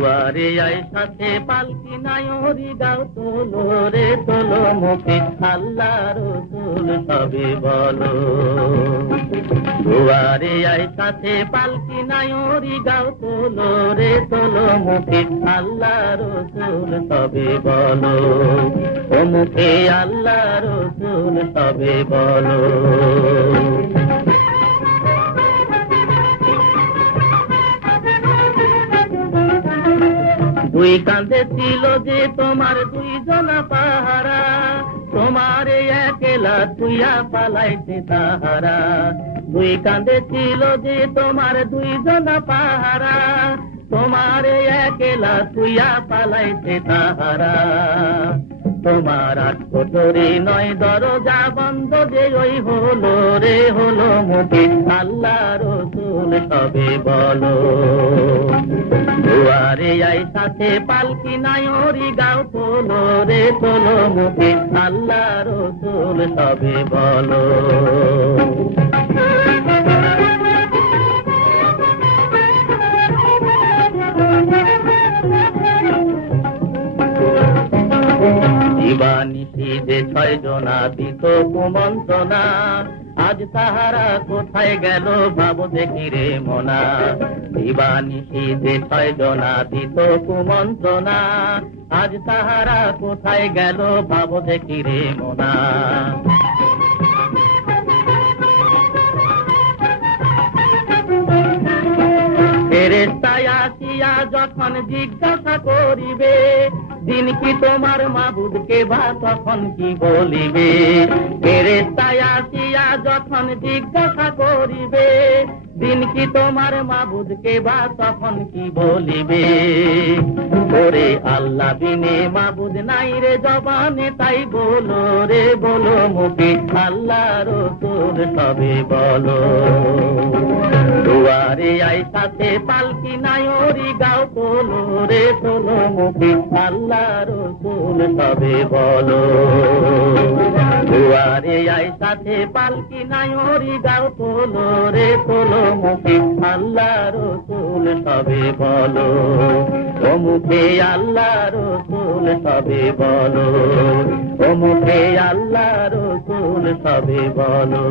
দুয়ারে আয় সাথে পালকি নায়রি গাও তোলো রে তোলো মুখে আল্লাহ রসুল সবে বলো। দুয়ারে আয় সাথে পালকি নায়রি গাও তোলো রে তোলো মুখে আল্লাহ রসুল সবে বলো। ও মুখে আল্লাহ রসুল সবে বলো। দুই কাঁধে ছিল যে তোমার দুইজনা পাহারা, তোমারে একলা তুইয়া পালাইতে তাহারা। দুই কাঁধে ছিল যে তোমার দুইজনা পাহারা, তোমারে একলা তুইয়া পালাইতে তাহারা। তোমার আটকোটরি নয় দরজা বন্ধ যে ওই হলো রে হলো মুখে আল্লাহ রসুল সবে বলো। দুয়ারে আই সাথে পালকি নায়রি গাও তোলো রে তোলো মুখে আল্লাহ রসুল সবে বলো। দিবানিশি যে 6 জনা দিত কুমন্ত্রণা, আজ তাহারা কোথায় গেল ভাবো দেখি রে মনা। দিবানিশি যে 6 জনা দিত কুমন্ত্রণা, আজ তাহারা কোথায় গেল ভাবো দেখি রে মনা। ফেরেশতায় আসিয়া যখন জিজ্ঞাসা করিবে, দিন কি তোমার মাবুদকে বা তখন কি বলিবে। ফেরেশতায় আসিয়া যখন জিজ্ঞাসা করিবে, দিন কি তোমার মাবুদকে বা তখন কি বলিবে। ওরে আল্লাহ বিনে মাবুদ নাই রে জবানে, তাই বলো রে বলো মুখে আল্লাহ রসুল সবে বলো। দুয়ারে আই সাথে পালকি নায়রি গাও তোলো রে তোলো মুখে আল্লাহ রসুল সবে বলো। দুয়ারে আই সাথে পালকি নায়রি গাও তোলো রে তোলো মুখে আল্লাহ রসুল সবে বলো। ও মুখে আল্লাহ রসুল সবে বলো। ও মুখে আল্লাহ রসুল সবে বলো।